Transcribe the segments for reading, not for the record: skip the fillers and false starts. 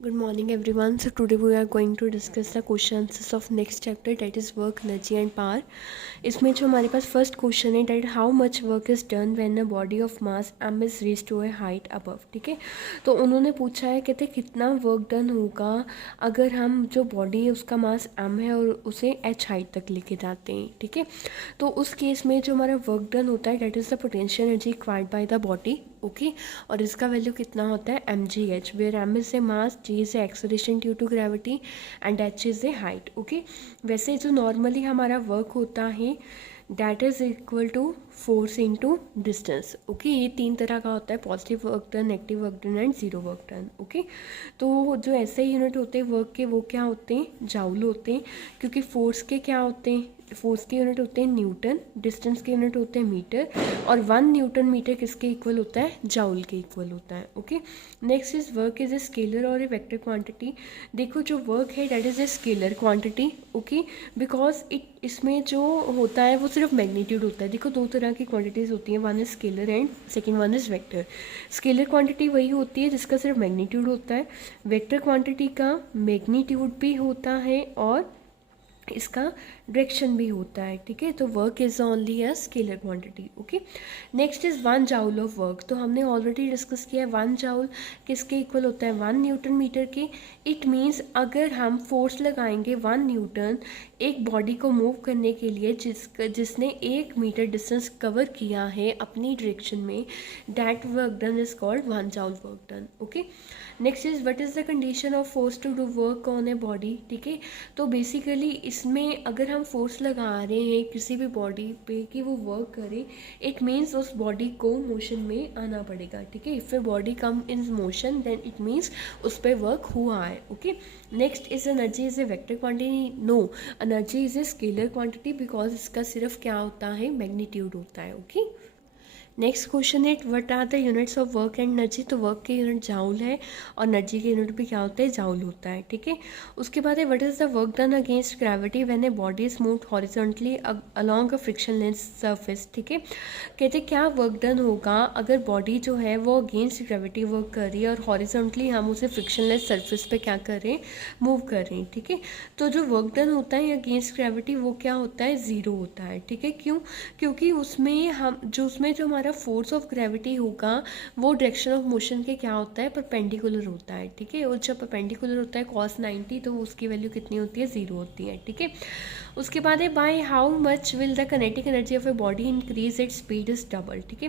Good morning everyone. So today we are going to discuss the questions of next chapter, that is work, energy and power. इसमें जो हमारे पास first question है, that how much work is done when a body of mass M is reach to a height above. ठीक है, तो उन्होंने पूछा है, कहते कितना वर्क डन होगा अगर हम जो बॉडी है उसका मास एम है और उसे एच हाइट तक लेके जाते हैं. ठीक है, तो उस केस में जो हमारा वर्क डन होता है that is the potential energy required by the body. Okay, और इसका वैल्यू कितना होता है M G H, where M is a mass, G is a acceleration due to gravity and H is a height. Okay, वैसे जो normally हमारा work होता है that is equal to force into distance. Okay, ये तीन तरह का होता है, positive work done, negative work done and zero work done. Okay, तो जो ऐसे यूनिट होते हैं वर्क के वो क्या होते हैं, जाउल होते हैं, क्योंकि फोर्स के क्या होते हैं, फोर्स के यूनिट होते हैं न्यूटन, डिस्टेंस के यूनिट होते हैं मीटर, और 1 न्यूटन मीटर किसके इक्वल होता है, जाउल के इक्वल होता है. Okay, next is work is a scalar और ए वेक्टर क्वांटिटी. देखो जो वर्क है that is a scalar quantity. Okay, because इसमें जो होता है वो सिर्फ मैग्नीट्यूड होता है. देखो दो तरह की क्वांटिटीज़ होती हैं, one is scalar and second one is vector. Scalar quantity वही होती है जिसका सिर्फ मैग्नीट्यूड होता है, वेक्टर क्वांटिटी का मैग्नीट्यूड भी होता है और इसका डायरेक्शन भी होता है. ठीक है, तो work is only a scalar quantity. Okay, next is 1 joule of work. तो हमने ऑलरेडी डिस्कस किया है 1 जाउल किसके इक्वल होता है, 1 न्यूटन मीटर के. इट मीन्स अगर हम फोर्स लगाएंगे 1 न्यूटन एक बॉडी को मूव करने के लिए जिसने 1 मीटर डिस्टेंस कवर किया है अपनी डायरेक्शन में, that work done is called 1 joule work done. Okay, next is what is the condition of force to do work on a body. ठीक है, तो बेसिकली इसमें अगर हम फोर्स लगा रहे हैं किसी भी बॉडी पे कि वो वर्क करे, इट मीन्स उस बॉडी को मोशन में आना पड़ेगा. ठीक है, if a body come in motion then it means उस पर वर्क हुआ है. Okay, next is energy is a vector quantity. No, energy is a scalar quantity because इसका सिर्फ क्या होता है, मैग्नीट्यूड होता है. ओके, नेक्स्ट क्वेश्चन है what are the units of work and energy. तो वर्क के यूनिट जाउल है और एनर्जी के यूनिट भी क्या होता है, जाउल होता है. ठीक है, उसके बाद है what is the work done against gravity when a body is moved horizontally along a frictionless surface. ठीक है, कहते क्या वर्क डन होगा अगर बॉडी जो है वो अगेंस्ट ग्रेविटी वर्क कर रही है और हॉरिजॉन्टली हम उसे फ्रिक्शनलेस सरफेस पे क्या कर रहे हैं, मूव कर रहे हैं. ठीक है, तो जो वर्क डन होता है अगेंस्ट ग्रेविटी वो क्या होता है, ज़ीरो होता है. ठीक है, क्यों, क्योंकि उसमें जो हमारा फोर्स ऑफ ग्रेविटी होगा वो डायरेक्शन ऑफ मोशन के क्या होता है, परपेंडिकुलर होता है. ठीक है, और जब परपेंडिकुलर होता है cos 90 तो उसकी वैल्यू कितनी होती है, ज़ीरो होती है. ठीक है, उसके बाद है by how much will the kinetic energy of a body increase it speed is double. ठीक है,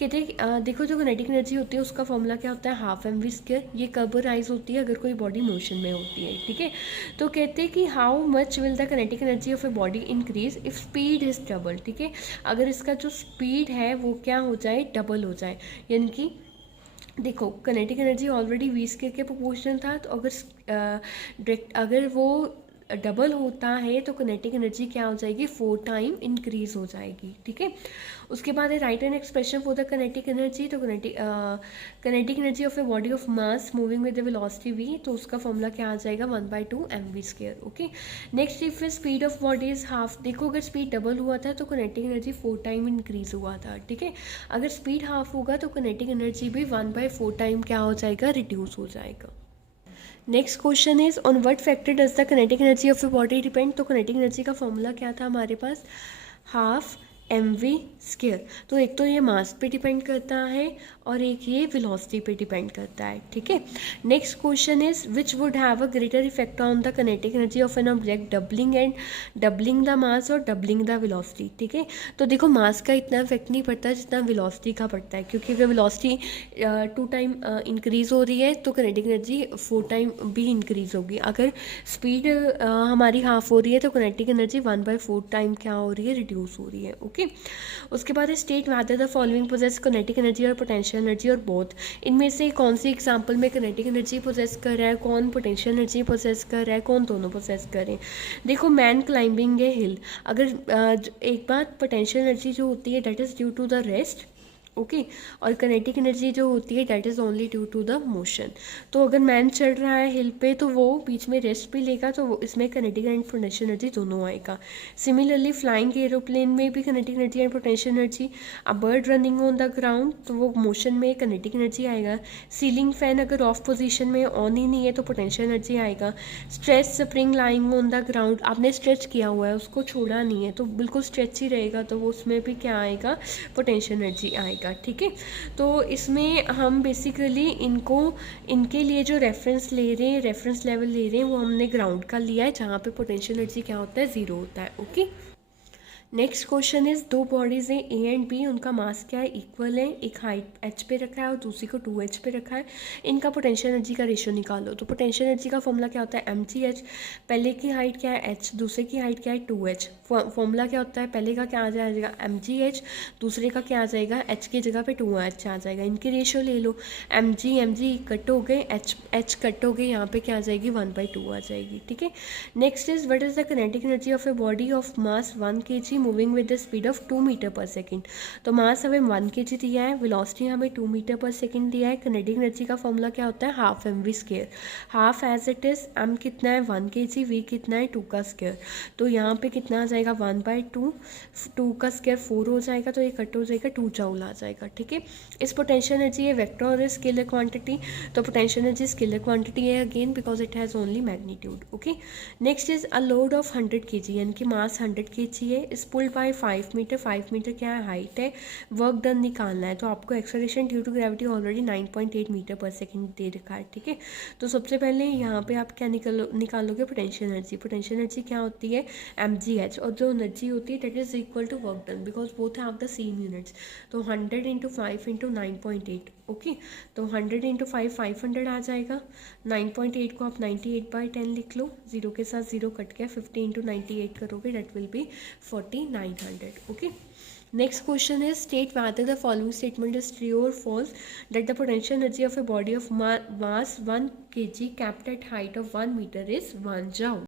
कहते देखो जो कनेटिक एनर्जी होती है उसका फॉर्मूला क्या होता है, हाफ एम वी स्क्वायर. ये कब राइज होती है, अगर कोई बॉडी मोशन में होती है. ठीक है, तो कहते हैं कि how much will the kinetic energy of a body increase if speed is double. ठीक है, अगर इसका जो स्पीड है वो क्या हो जाए, डबल हो जाए. यानी कि देखो kinetic energy already v square के प्रोपोर्शनल था, तो अगर वो डबल होता है तो कनेटिक एनर्जी क्या हो जाएगी, 4 टाइम इंक्रीज हो जाएगी. ठीक है, उसके बाद है write an expression for the kinetic energy. तो kinetic energy of a body of mass moving with the velocity v, तो उसका फॉर्मूला क्या आ जाएगा, 1/2 mv square. Okay, next if speed of body is half. देखो अगर स्पीड डबल हुआ था तो कनेटिक एनर्जी 4 टाइम इंक्रीज हुआ था. ठीक है, अगर स्पीड हाफ होगा तो कनेटिक एनर्जी भी 1/4 टाइम क्या हो जाएगा, रिड्यूस हो जाएगा. Next question is on what factor does the kinetic energy of a body depend. तो कनेटिक एनर्जी का फॉर्मूला क्या था हमारे पास, हाफ एम वी स्क्वायर. तो एक तो ये मास पे डिपेंड करता है और एक ये वेलोसिटी पे डिपेंड करता है. ठीक है, next question is which would have a greater effect on the kinetic energy of an object, doubling the mass और डबलिंग द वेलोसिटी. ठीक है, तो देखो मास का इतना इफेक्ट नहीं पड़ता जितना वेलोसिटी का पड़ता है, क्योंकि अगर वेलोसिटी 2 टाइम इंक्रीज हो रही है तो कनेटिक एनर्जी 4 टाइम भी इंक्रीज होगी. अगर स्पीड हमारी हाफ हो रही है तो कनेटिक एनर्जी 1/4 टाइम क्या हो रही है, रिड्यूस हो रही है. ओके, उसके बाद state whether the following possess kinetic energy और पोटेंशियल एनर्जी और बोथ. इनमें से कौन सी एग्जांपल में कनेटिक एनर्जी पोजेस कर रहा है, कौन पोटेंशियल एनर्जी पोजेस कर रहा है, कौन दोनों पोजेस कर रहे हैं. देखो मैन क्लाइंबिंग ए हिल, अगर एक बात पोटेंशियल एनर्जी जो होती है that is due to the rest okay. और काइनेटिक एनर्जी जो होती है that is only due to the motion. तो अगर मैन चढ़ रहा है हिल पे तो वो बीच में रेस्ट भी लेगा, तो वो इसमें काइनेटिक एंड पोटेंशियल एनर्जी दोनों आएगा। सिमिलरली फ्लाइंग एरोप्लेन में भी kinetic energy and potential energy. A bird running on the ground तो वो मोशन में काइनेटिक एनर्जी आएगा। सीलिंग फैन अगर ऑफ पोजीशन में ऑन ही नहीं है तो पोटेंशियल एनर्जी आएगा। Stretch spring lying on the ground, आपने स्ट्रेच किया हुआ है उसको छोड़ा नहीं है तो बिल्कुल स्ट्रेच ही रहेगा, तो वो उसमें भी क्या आएगा, पोटेंशियल एनर्जी आएगा। ठीक है, तो इसमें हम बेसिकली इनके लिए जो रेफरेंस ले रहे हैं, रेफरेंस लेवल ले रहे हैं, वो हमने ग्राउंड का लिया है जहाँ पे पोटेंशियल एनर्जी क्या होता है, ज़ीरो होता है। ओके। नेक्स्ट क्वेश्चन इज, दो बॉडीज़ हैं ए एंड बी, उनका मास क्या है, इक्वल है, एक हाइट एच पे रखा है और दूसरी को 2h पे रखा है, इनका पोटेंशियल एनर्जी का रेशियो निकालो। तो पोटेंशियल एनर्जी का फॉर्मूला क्या होता है, mgh, पहले की हाइट क्या है h, दूसरे की हाइट क्या है 2h। फॉर्मूला क्या होता है, पहले का क्या आ जाएगा mgh, दूसरे का क्या आ जाएगा, h की जगह पे 2h आ जाएगा। इनकी रेशियो ले लो, mg कट हो गए, h कट हो गए, यहाँ पे क्या आ जाएगी 1/2 आ जाएगी। ठीक है। Next is, what is the kinetic energy of a body of mass 1 kg moving with the speed of 2 meter per second. तो मास हमें 1 kg दिया है, वेलोसिटी हमें 2 मीटर पर सेकेंड दिया है। काइनेटिक एनर्जी का फॉर्मूला क्या होता है, half mv square, half as it is, m कितना है 1 kg, v कितना है 2 का स्क्वायर। तो यहाँ पे कितना आ जाएगा 1/2, 2 का स्क्वायर 4 हो जाएगा, तो ये कट हो जाएगा, 2 जूल आ जाएगा। ठीक है। इस पोटेंशियल एनर्जी है वेक्टर और स्केलर क्वांटिटी, तो पोटेंशियल एनर्जी स्केलर क्वांटिटी है again because it has only magnitude. Okay. Next is a load of 100 kg, यानी कि मास 100 kg है, इस पुल्ड बाय 5 मीटर, 5 मीटर क्या है, हाइट है, वर्क डन निकालना है। तो आपको acceleration due to gravity already 9.8 meter per second दे रखा है। ठीक है। तो सबसे पहले यहाँ पे आप क्या निकालोगे, पोटेंशियल एनर्जी। पोटेंशियल एनर्जी क्या होती है, mgh, और जो एनर्जी होती है that is equal to work done because both have the same units. तो 100 × 5 × 9.8। ओके। तो 100 × 5 500 आ जाएगा, 9.8 को आप 98/10 लिख लो, जीरो के साथ जीरो कट गया, 50 × 98 करोगे that will be 4900। Okay. Next question is, state whether the following statement is true or false, that the potential energy of a body of mass 1 kg kept at height of 1 meter is 1 joule।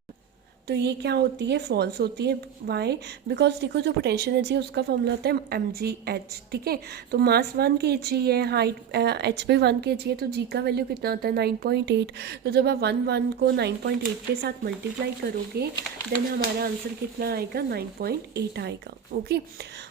तो ये क्या होती है, false होती है। Y, because देखो जो potential energy है उसका फॉर्मूला होता है mgh। ठीक है। तो मास 1 kg है, हाइट h पे 1 kg है, तो g का वैल्यू कितना होता है 9.8। तो जब आप 1 को 9.8 के साथ मल्टीप्लाई करोगे देन हमारा आंसर कितना आएगा, 9.8 आएगा। ओके।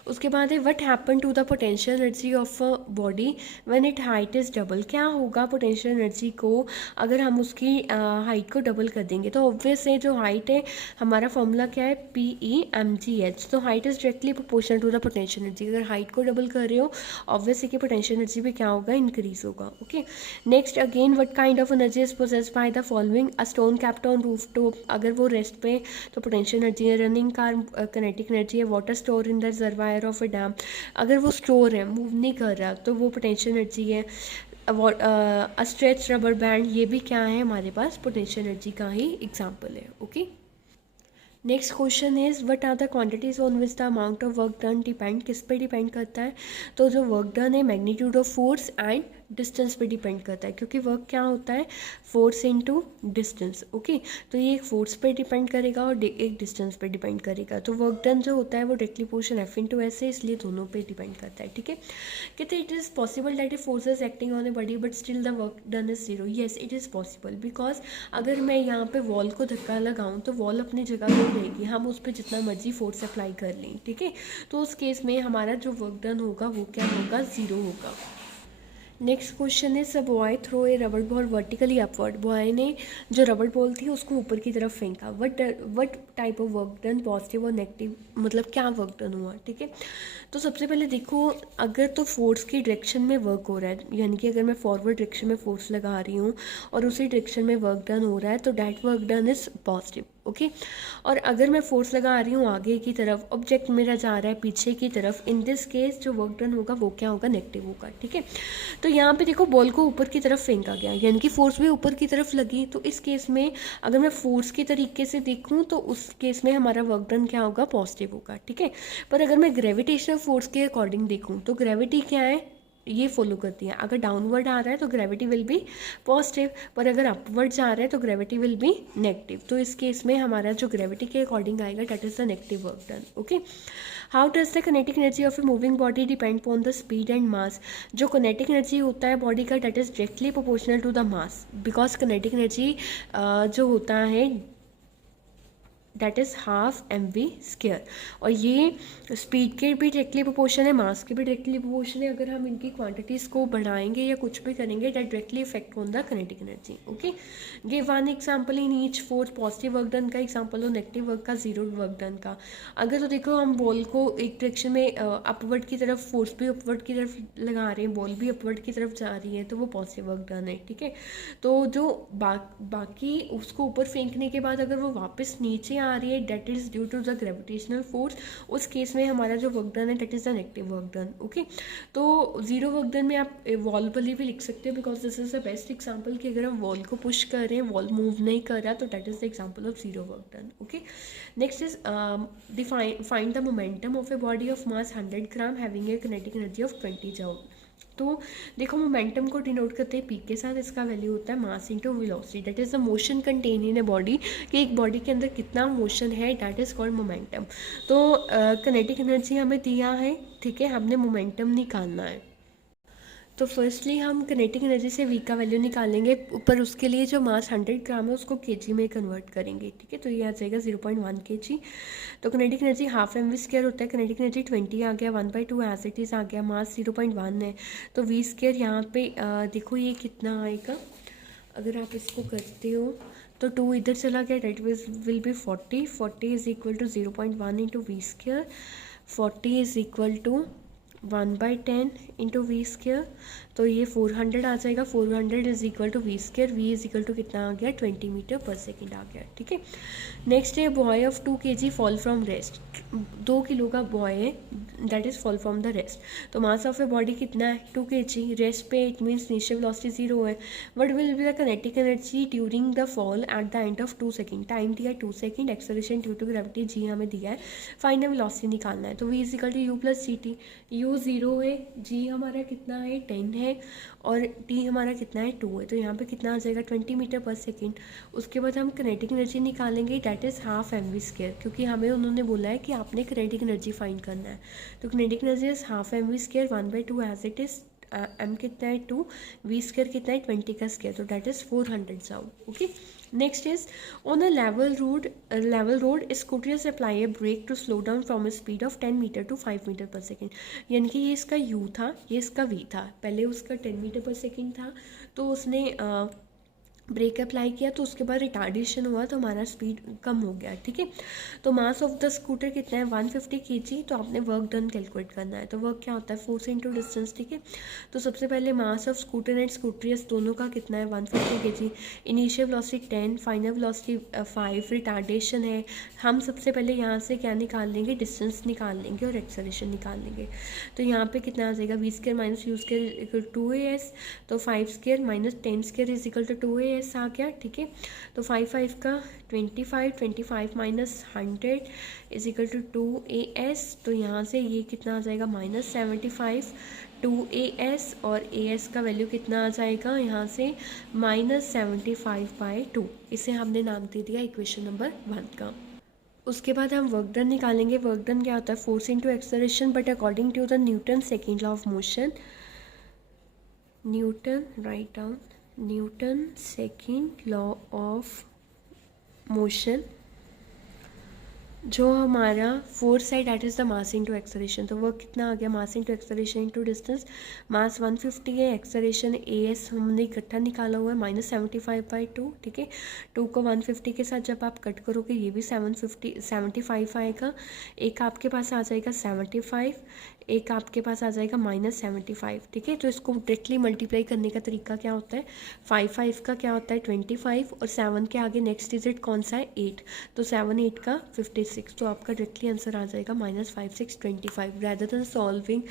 उसके बाद है, what happen to the potential energy of a body when it height is double. क्या होगा पोटेंशियल एनर्जी को अगर हम उसकी हाइट को डबल कर देंगे। तो ऑब्वियस है जो हाइट है, हमारा फॉर्मूला क्या है, PE/mgh। तो height is directly proportional to the potential energy. अगर हाइट को डबल कर रहे हो ऑब्वियस है कि पोटेंशियल एनर्जी भी क्या होगा, इंक्रीज होगा। Okay. Next again, what kind of energy is possessed by the following, a stone kept on roof top, अगर वो रेस्ट पे तो पोटेंशियल एनर्जी है। रनिंग कार काइनेटिक एनर्जी है। Water store in the reservoir of a dam, अगर वो store है, move नहीं कर रहा, तो वो पोटेंशियल एनर्जी है। अ स्ट्रेच रबर बैंड, ये भी क्या है, हमारे पास पोटेंशियल एनर्जी का ही एग्जाम्पल है। Okay. Next question is, what are the quantities on which the amount of work done depend, किस पे डिपेंड करता है। तो जो वर्क डन है magnitude of force and distance पे डिपेंड करता है, क्योंकि वर्क क्या होता है, फोर्स इनटू डिस्टेंस। ओके। तो ये एक फोर्स पे डिपेंड करेगा और एक डिस्टेंस पे डिपेंड करेगा। तो वर्क डन जो होता है वो डायरेक्टली पोर्शन F/S है, इसलिए दोनों पे डिपेंड करता है। ठीक है। कहते it is possible that a force is acting on a body but still the work done is zero. Yes it is possible, because अगर मैं यहाँ पे वॉल को धक्का लगाऊँ तो वॉल अपनी जगह पे रहेगी, हम उस पर जितना मर्जी फोर्स अप्लाई कर लें। ठीक है। तो उस केस में हमारा जो वर्क डन होगा वो क्या होगा, ज़ीरो होगा। नेक्स्ट क्वेश्चन है, सब boy throw a rubber ball vertically upward. Boy ने जो रबर बॉल थी उसको ऊपर की तरफ फेंका। What type of work done, positive और नेगेटिव, मतलब क्या वर्क डन हुआ। ठीक है। तो सबसे पहले देखो, अगर तो फोर्स की डायरेक्शन में वर्क हो रहा है, यानी कि अगर मैं फॉरवर्ड डायरेक्शन में फोर्स लगा रही हूँ और उसी डायरेक्शन में वर्क डन हो रहा है तो that work done is positive. Okay. और अगर मैं फोर्स लगा रही हूँ आगे की तरफ, ऑब्जेक्ट मेरा जा रहा है पीछे की तरफ, इन दिस केस जो वर्क डन होगा वो क्या होगा, नेगेटिव होगा। ठीक है। तो यहाँ पे देखो बॉल को ऊपर की तरफ फेंका गया, यानी कि फोर्स भी ऊपर की तरफ लगी। तो इस केस में अगर मैं फोर्स के तरीके से देखूँ तो उस केस में हमारा वर्क डन क्या होगा, पॉजिटिव होगा। ठीक है। पर अगर मैं ग्रेविटेशनल फोर्स के अकॉर्डिंग देखूँ तो ग्रेविटी क्या है, ये फॉलो करती है। अगर डाउनवर्ड आ रहा है तो ग्रेविटी विल बी पॉजिटिव, पर अगर अपवर्ड जा रहा है तो ग्रेविटी विल बी नेगेटिव। तो इस केस में हमारा जो ग्रेविटी के अकॉर्डिंग आएगा that is the negative work done. Okay, how does the kinetic energy of a moving body depend on the speed and mass. जो किनेटिक एनर्जी होता है बॉडी का that is directly proportional to the mass, because kinetic energy जो होता है that is half m v square, और ये speed के भी डायरेक्टली प्रोपोर्शन है, मास के भी डायरेक्टली प्रोपोर्शन है। अगर हम इनकी क्वांटिटीज़ को बढ़ाएंगे या कुछ भी करेंगे that directly effect on the kinetic energy. Okay, give one example in each force, positive work done का एग्जांपल हो, नेगेटिव वर्क का, जीरो वर्क डन का। अगर तो देखो हम बॉल को एक डायरेक्शन में अपवर्ड की तरफ, फोर्स भी अपवर्ड की तरफ लगा रहे हैं, बॉल भी अपवर्ड की तरफ जा रही है, तो वो पॉजिटिव वर्क डन है। ठीक है, तो जो बाकी उसको ऊपर फेंकने के बाद अगर वो वापस नीचे आ रही है that is due to the gravitational force, उस केस में हमारा जो वर्क डन है that is the negative work done. Okay, तो जीरो वर्क डन में आप वॉल पर भी लिख सकते हो, because this is the best example कि अगर हम वॉल को पुश कर रहे हैं, वॉल मूव नहीं कर रहा, तो that is the example of zero work done. Okay, next is find the momentum of a body of mass 100 gram having a kinetic energy of 20 joule. तो देखो मोमेंटम को डिनोट करते हैं पी के साथ, इसका वैल्यू होता है mass into velocity, that is the motion contain in a body, कि एक बॉडी के अंदर कितना मोशन है दैट इज कॉल्ड मोमेंटम। तो किनेटिक एनर्जी हमें दिया है, ठीक है, हमने मोमेंटम निकालना है। तो फर्स्टली हम किनेटिक एनर्जी से वी का वैल्यू निकालेंगे, पर उसके लिए जो मास 100 ग्राम है उसको केजी में कन्वर्ट करेंगे। ठीक है, तो ये आ जाएगा 0.1 kg। तो kinetic energy half m v square होता है, किनेटिक एनर्जी 20 आ गया, 1/2 एज इट इज़ आ गया, मास 0.1 है, तो वी स्क्वायर यहाँ पे देखो ये कितना आएगा, अगर आप इसको करते हो तो 2 इधर चला गया, that will be 40 is equal to 0.1 into v square, 40 is equal to 1/10 into v square, तो ये 400 आ जाएगा, 400 is equal to v square, v is equal to कितना आ गया 20 मीटर पर सेकेंड आ गया। ठीक है, नेक्स्ट है boy of 2 kg fall from rest, 2 kilo का बॉय है that is fall from the rest, तो मास ऑफ ए बॉडी कितना है 2 kg, रेस्ट पे इट मीन्स इनिशियल वेलोसिटी 0 है। What will be the kinetic energy during the fall at the end of 2 second, time दिया है 2 second, acceleration due to gravity g हमें दिया है, final velocity निकालना है। तो v is equal to u plus c t, u 0 है, जी हमारा कितना है 10 है, और टी हमारा कितना है 2 है, तो यहाँ पे कितना आ जाएगा 20 मीटर पर सेकेंड। उसके बाद हम किनेटिक एनर्जी निकालेंगे that is half m v square, क्योंकि हमें उन्होंने बोला है कि आपने किनेटिक एनर्जी फाइंड करना है, तो kinetic energy is half m v square 1/2 as it is, m कितना है 2, वी स्क्वायर कितना है 20 का स्क्वायर, तो that is 400 joule. Okay, next is on a level road scooters apply a brake to slow down from a speed of 10 meter to 5 meter per second, यानी कि ये इसका यू था, ये इसका वी था, पहले उसका 10 मीटर पर सेकेंड था, तो उसने ब्रेक अप्लाई किया, तो उसके बाद रिटार्डेशन हुआ, तो हमारा स्पीड कम हो गया। ठीक है, तो मास ऑफ द स्कूटर कितना है 150 kg, तो आपने वर्क डन कैलकुलेट करना है, तो वर्क क्या होता है फोर्स इंटू डिस्टेंस। ठीक है, तो सबसे पहले मास ऑफ स्कूटर एंड स्कूटरियस दोनों का कितना है 150 kg, initial velocity 10, final velocity 5, retardation है, हम सबसे पहले यहाँ से क्या निकाल लेंगे डिस्टेंस निकाल लेंगे और एक्सेलरेशन निकाल लेंगे, तो यहाँ पे कितना आ जाएगा v square minus u square equal to a s, तो 5 square minus 10 square is equal to 2 s आ गया। ठीक है, तो 5 का 25 minus 100 is equal to 2 a s, तो यहाँ से ये कितना आ जाएगा -75 2 AS, और AS का वैल्यू कितना आ जाएगा यहाँ से -75/2, इसे हमने नाम दे दिया इक्वेशन नंबर 1 का। उसके बाद हम वर्क डन निकालेंगे, वर्क डन क्या होता है force into acceleration, but according to the Newton second law of motion, Newton write down Newton second law of motion, जो हमारा फोर्स है that is the mass into acceleration, तो वो कितना आ गया mass into acceleration into distance, mass 150 है, acceleration AS हमने इकट्ठा निकाला हुआ है -75/2। ठीक है, 2 को 150 के साथ जब आप कट करोगे ये भी 75 आएगा, एक आपके पास आ जाएगा 75, एक आपके पास आ जाएगा -75। ठीक है, तो इसको डायरेक्टली मल्टीप्लाई करने का तरीका क्या होता है 5 का क्या होता है 25, और 7 के आगे नेक्स्ट डिजिट कौन सा है 8, तो 7 8 का 56, तो आपका डायरेक्टली आंसर आ जाएगा -5 6 25, रैदर देन सॉल्विंग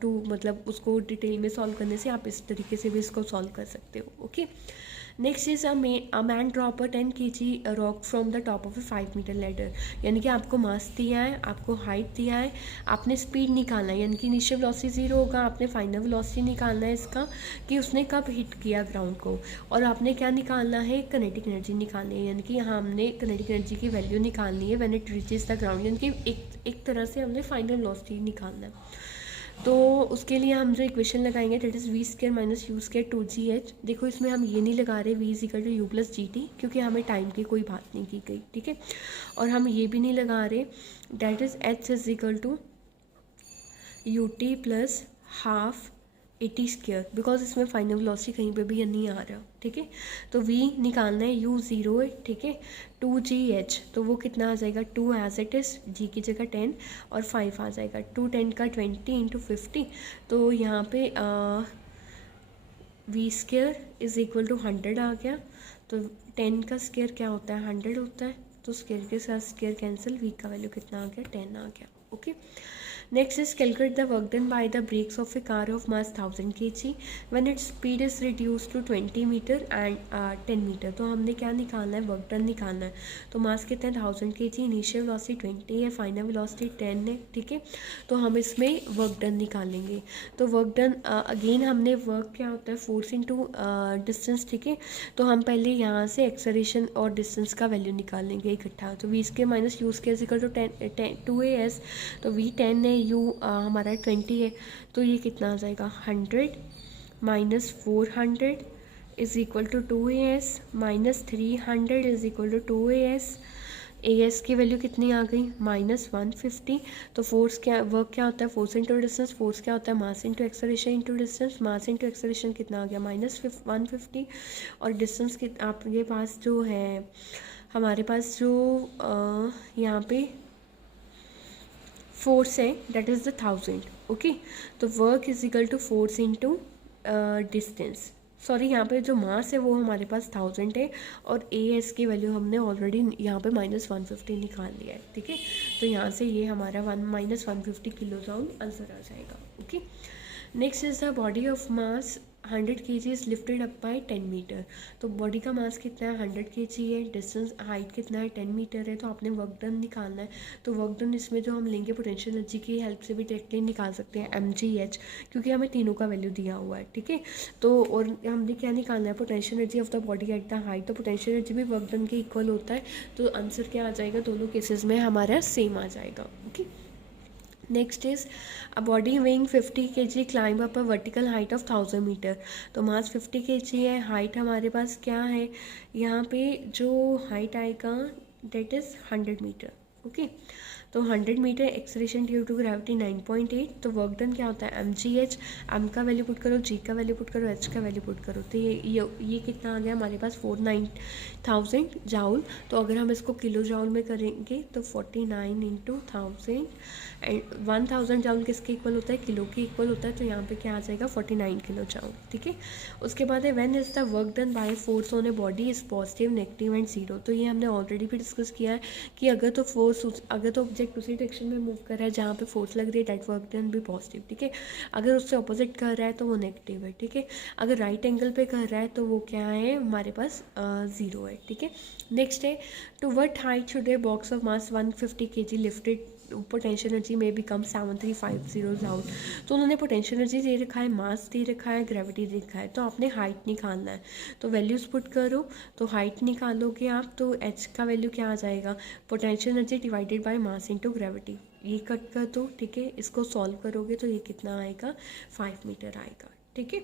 टू, मतलब उसको डिटेल में सॉल्व करने से आप इस तरीके से भी इसको सॉल्व कर सकते हो। Okay, next is a man drop a 10 kg rock from the top of a 5 meter ladder. यानी कि आपको मास दिया है, आपको हाइट दिया है, आपने स्पीड निकालना है, यानी कि इनिशियल वेलोसिटी 0 होगा, आपने फाइनल वेलोसिटी निकालना है इसका कि उसने कब हिट किया ग्राउंड को, और आपने क्या निकालना है, किनेटिक एनर्जी निकालनी है, यानी कि यहाँ हमने किनेटिक एनर्जी की वैल्यू निकालनी है when it reaches the ground, यानी कि एक तरह से हमने फाइनल वेलोसिटी निकालना है। तो उसके लिए हम जो इक्वेशन लगाएंगे that is v² minus u² 2gh। देखो इसमें हम ये नहीं लगा रहे v equal to u plus gt, क्योंकि हमें टाइम की कोई बात नहीं की गई, ठीक है। और हम ये भी नहीं लगा रहे that is h is equal to ut plus half 80², because इसमें फाइनल वेलोसिटी कहीं पे भी नहीं आ रहा, ठीक है। तो v निकालना है, u 0 है, ठीक है। 2gh तो वो कितना आ जाएगा, 2 एज इट इज़, g की जगह 10 और 5 आ जाएगा, 2 10 का 20 इंटू 50। तो यहाँ पे v² इज़ इक्वल टू 100 आ गया। तो 10 का स्क्वायर क्या होता है, 100 होता है, तो स्क्वायर के साथ स्क्वायर कैंसिल, v का वैल्यू कितना आ गया, 10 आ गया, okay. Next is calculate the work done by the brakes of a car of mass 1000 kg when its speed is reduce to 20 meter and 10 meter. तो हमने क्या निकालना है, वर्क डन निकालना है। तो मास कितना है 1000 kg, इनिशियल वेलोसिटी 20 है, फाइनल वेलोसिटी 10 है, ठीक है। तो हम इसमें वर्क डन निकालेंगे। तो वर्क डन अगेन हमने वर्क क्या होता है, फोर्स इनटू डिस्टेंस, ठीक है। तो हम पहले यहाँ से एक्सेलरेशन और डिस्टेंस का वैल्यू निकालेंगे इकट्ठा। तो v² minus u² equal to 2as। तो v 10 है, u हमारा 20 है, तो ये कितना आ जाएगा 100 minus 400 is equal to 2as minus 300 is equal to 2as। as की वैल्यू कितनी आ गई, माइनस 150। तो फोर्स क्या, वर्क क्या होता है, फोर्स इंटू डिस्टेंस, फोर्स क्या होता है, मास इंटू एक्सेलरेशन इंटू डिस्टेंस, मास इंटू एक्सेलरेशन कितना आ गया, माइनस 150। और डिस्टेंस आपके पास जो है, हमारे पास जो यहाँ पे फोर्स है दैट इज़ द 1000, ओके। तो work is equal to force into distance, sorry यहाँ पे जो मास है वो हमारे पास 1000 है, और as की वैल्यू हमने ऑलरेडी यहाँ पे माइनस 150 निकाल लिया है, ठीक है। तो यहाँ से ये हमारा माइनस 150 किलो जूल आंसर आ जाएगा, okay. Next is the body of mass 100 kg is lifted up by 10 meter. तो बॉडी का मास कितना है, 100 kg है, डिस्टेंस हाइट कितना है, 10 मीटर है। तो आपने वर्क डन निकालना है। तो वर्क डन इसमें जो हम लेंगे पोटेंशियल एनर्जी की हेल्प से भी डायरेक्टली निकाल सकते हैं, mgh, क्योंकि हमें तीनों का वैल्यू दिया हुआ है, ठीक है। तो और हमने क्या निकालना है, potential energy of the body at the height. तो पोटेंशियल एनर्जी भी वर्क डन के इक्वल होता है। तो आंसर क्या आ जाएगा, दोनों केसेस में हमारा सेम आ जाएगा, okay. Next is a body weighing 50 kg climb up a vertical height of 1000 meter. तो मास 50 kg है, हाइट हमारे पास क्या है, यहाँ पे जो हाइट आएगा डेट इज़ 100 मीटर, ओके। तो 100 meter, acceleration due to gravity 9.8। तो वर्क डन क्या होता है, mgh, m का वैल्यू पुट करो, g का वैल्यू पुट करो, h का वैल्यू पुट करो। तो ये कितना आ गया हमारे पास 49,000 जाउल। तो अगर हम इसको किलो जाउल में करेंगे तो 49 इंटू 1000 एंड 1000 जाउल किसके इक्वल होता है, किलो के इक्वल होता है। तो यहाँ पे क्या आ जाएगा 49 किलो जाउल, ठीक है। उसके बाद है when is the work done by force on a body is positive, negative and zero. तो ये हमने ऑलरेडी भी डिस्कस किया है कि अगर तो ऑब्जेक्ट उसी डायरेक्शन में मूव कर रहा है जहाँ पे फोर्स लग रही है, दैट वर्क डन भी पॉजिटिव, ठीक है। अगर उससे ऑपोजिट कर रहा है तो वो नेगेटिव है, ठीक है। अगर राइट एंगल पे कर रहा है तो वो क्या है, हमारे पास 0 है, ठीक है। नेक्स्ट है to what height should a box of mass 150 kg lifted, potential energy में बिकम 7350 जाउल। तो उन्होंने पोटेंशियल एनर्जी दे रखा है, मास दे रखा है, ग्रेविटी दे रखा है। तो आपने हाइट निकालना है। तो वैल्यूज पुट करो, तो हाइट निकालोगे आप, तो h का वैल्यू क्या आ जाएगा, potential energy divided by mass into gravity. ये कट कर दो, ठीक है। इसको सॉल्व करोगे तो ये कितना आएगा, 5 मीटर आएगा, ठीक है।